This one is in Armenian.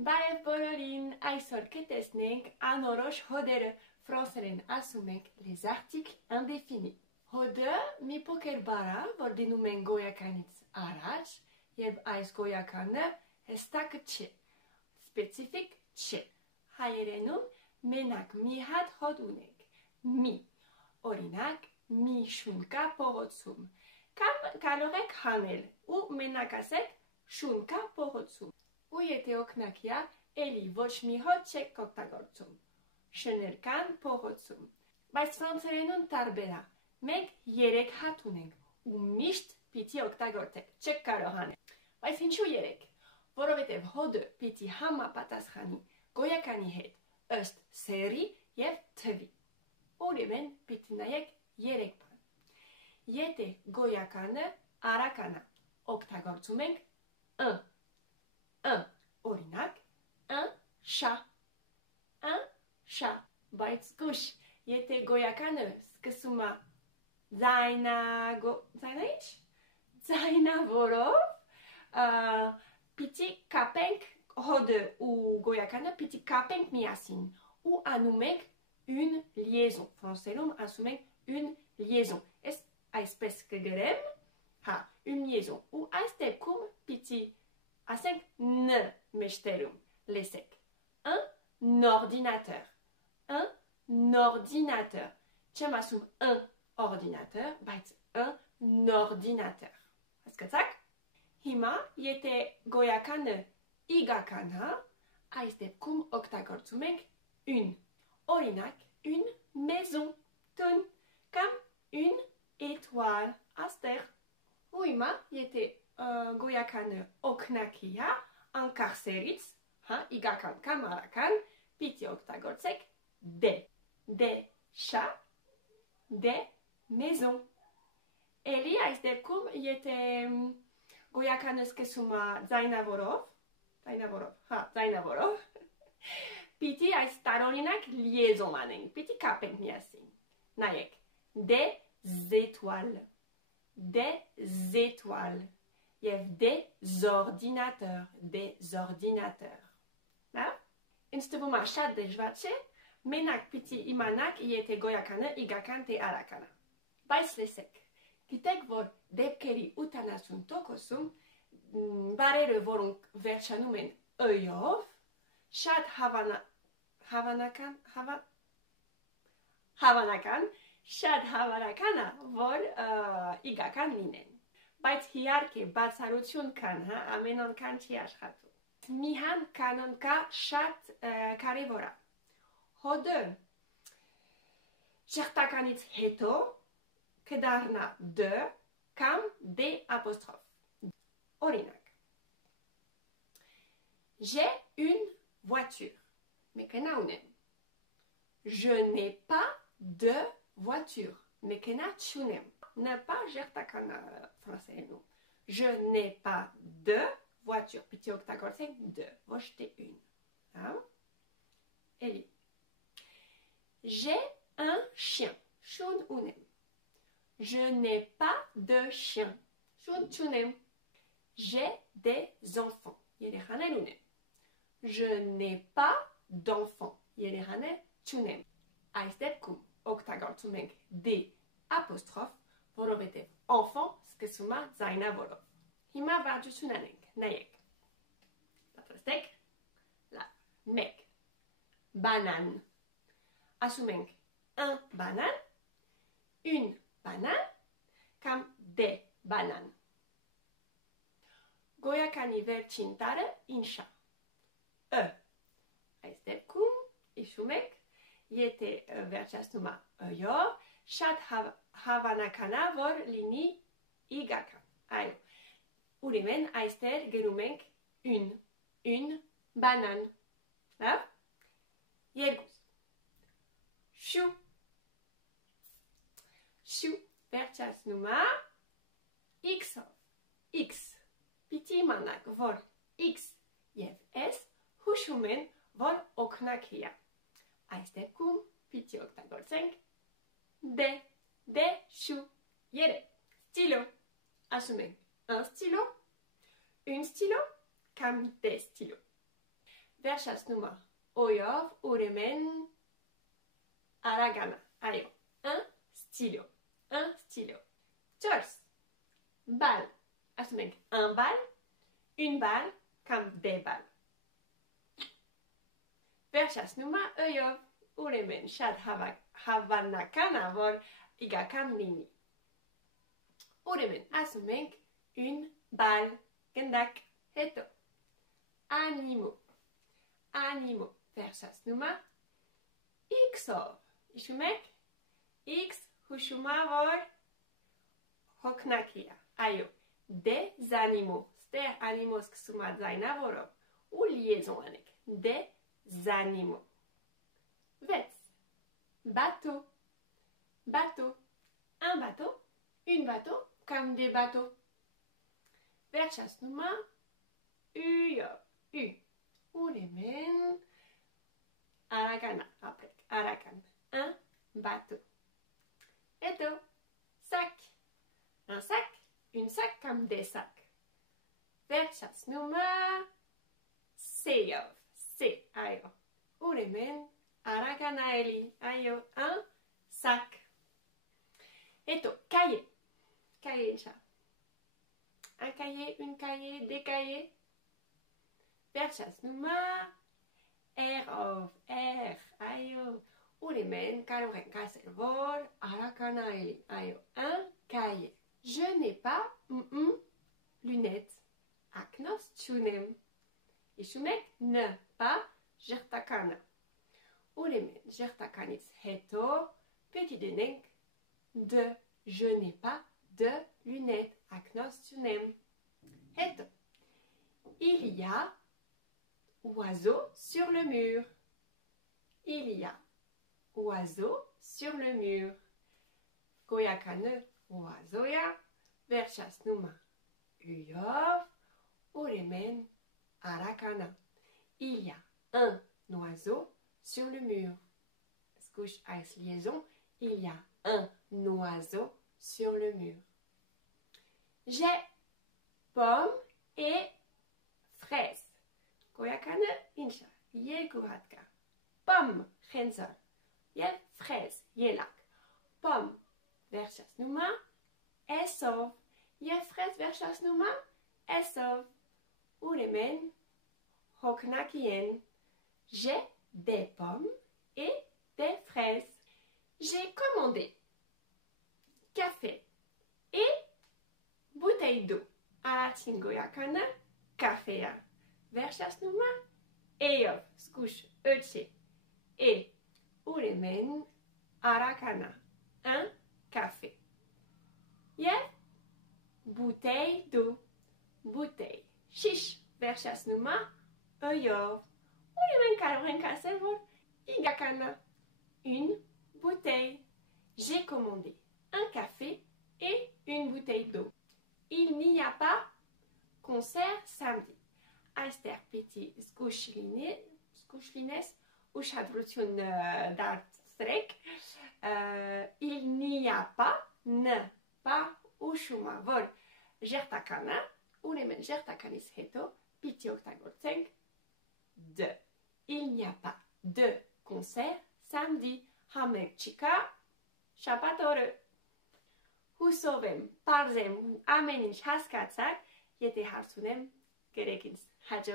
Բարև բոլորին, այսօր կտեսնենք անորոշ հոդերը ֆրանսերեն ասում ենք les articles indéfinis։ Հոդը մի փոքր բառ է, որ դնում են գոյականից առաջ, եւ այս գոյականը հստակ չէ, սպეციფიկ չէ։ Հայերենում մենակ մի հատ հոդ ունենք, մի։ Օրինակ, մի շուն կա փողոցում, կամ կարող եք հանել ու մենակ ասեք շուն կա փողոցում։ Ու եթե օգնակյա, էլի ոչ մի հոդ չեք օգտագործում, շներ կան փողոցում։ Բայց ֆրանսերենում տարբեր է, մենք 3 հատ ունենք ու միշտ պիտի օգտագործեք, չեք կարող անել։ Բայց ինչու 3? Որովհետև հոդը պիտի համապատասխանի գոյականի հետ, ըստ սերի եւ թվի։ Ուրեմն պիտի նայեք 3 բան։ Եթե գոյականը արական է, օգտագործում ենք օրինակ, շա, բայց գուշ, եթե գոյականը սկսում է ձայնավորով, պիտի կապենք հոդը ու գոյականը պիտի կապենք միասին ու անում ենք une liaison, ֆրանսերում ասում ենք une liaison, այսպես կգրեմ, une liaison, ու այս դեպքում պիտի ասենք ն մեջտերում, լսեք, un ordinateur, չեմ ասում un ordinateur, բայց un ordinateur, հասկացաք? Հիմա, եթե գոյականը իգական է, այս դեպքում օգտագործում ենք une, օրինակ, une maison, տուն, կամ une étoile, աստեղ, ու հիմա, եթե գոյականը օգնակի է, անկարսերից, իգական կամ արական, պիտի օգտագործեք դե շա, դե մեզոն։ Էլի այս դեպքում, եթե գոյականը սկսում է ձայնավորով, պիտի այս տարօրինակ լիեզոն անենք, պիտի կապենք միասին։ Նայեք, des étoiles, եւ des ordinateurs, Ինձ թվում է շատ դժվար չէ, մենակ պիտի իմանաք, եթե գոյականը իգական թե արական է։ Բայց լսեք, գիտեք, որ դեպքերի 80%-ում բառերը, որոնք վերջանում են ը-ով, շատ հավանական է, որ իգական լինեն։ Բայց իհարկե բացառություն կան, ամեն անգամ չի աշխատում։ Մի հան կանոն կա շատ կարևոր է։ Հոդը շեղտականից հետո կդառնա դ կամ d apostrophe։ Օրինակ, j'ai une voiture, մեքենա ունեմ։ Je n'ai pas de voiture, մեքենա չունեմ։ N'a pas շեղտական ֆրանսերենում։ Je n'ai pas de voiture, պիտի օգտագործենք de, ոչ թե une։ Էլի։ J'ai un chien, շուն ունեմ։ Je n'ai pas de chien, շուն չունեմ։ J'ai des enfants, երեխաներ ունեմ։ Je n'ai pas d'enfants, երեխաներ չունեմ։ Այս դեպքում օգտագործում ենք d apostrophe, որովհետև enfant սկսում է ձայնավորով։ Հիմա վարժություն անենք, նայեք։ Պատրաստեք, մեկ, բանան, ասում ենք un banane, une banane, կամ des bananes։ Գոյականի վերջին տարը ինչ է, այս դեպքում հիշում եք, եթե վերջացնում է ը-ով, շատ հավանական է, որ լինի իգական, այո։ Ուրեմն այստեղ գրում ենք une banane, երկուս, շու, վերջացնում է x-ով, x, պիտի իմանաք, որ x և s հուշում են, որ օգնակի է։ Այս դեպքում պիտի օգտագործենք դե շու, 3, ստիլո, ասում ենք un stylo, une stylo, կամ des stylos։ Վերջացնումը օյով ուրեմն արագանա, այո, un stylo, un stylo. 4. Bal, ասում ենք un bal, une balle, կամ des balles. Վերջացնումը օյով, ուրեմն շատ հավանական է, որ իգական լինի. Ուրեմն ասում ենք une balle, գնդակ, հետո animaux, animaux, վերջացնումը X-ով, հիշում եք, X հուշում է, որ հոգնակի է, այո, des animaux, ստեղ animaux սկսում է ձայնավորով ու liaison անեք, des animaux. 6. Bateau, bateau, un bateau, une bateau, comme des bateaux. Վերջացնումը U-ով, U, ուրեմն Aragana, après, Aragan. Un bateau. Eto, sac. Un sac, une sac comme des sacs. Verchas numa, seyov, se, ayo. Uremen, Araganaeli, ayo, un sac. Eto, cahier. Cahier, chat. Un cahier, une cahier, des cahiers. Verchas numa, of air, ayo. Urimen, kaloren kaservor, arakanaeli, ayo. Un cahier. Je n'ai pas lunettes. Aknos tunem. Ishumek ne pas jertakana. Urimen, jertakanits heto, petit denenk de. Je n'ai pas de lunettes. Aknos tunem. Heto. Il y a oiseau sur le mur. Il y a oiseau sur le mur. Goyakane oiseauya. Verchas numa. Uyov. Uremen arakana. Il y a un oiseau sur le mur. Scouche ice liaison. Il y a un oiseau sur le mur. J'ai pommes et fraises. Goyakane insha. Yeguhatka. Pomme, renzor. Ye fraise, yelak. Pomme, verchas numa. Esov. Ye fraise, verchas numa. Esov. Uremen. Hoknakien. J'ai des pommes et des fraises. J'ai commandé café et bouteille d'eau. Artingoyakana, café. Verchas numa. Eyov, scouche, eutche. Et uremen arakana. Un café. Ye bouteille d'eau. Bouteille. Shish, verchas numa. Eyov. Uremen kaloren kaservor. Igakana. Une bouteille. J'ai commandé un café et une bouteille d'eau. Il n'y a pas concert samedi. Aster petit scouchlines, ushadrutun dartstrek. Il n'y a pas, ne pas, ushuma vol, jertakana, unemen jertakanis heto, piti octagoltsenk, de. Il n'y a pas de concert samedi. Hamek chika, shapatore. Husovem, parzem, amenin haskatsak, yete harsunem, gerekins. Hacı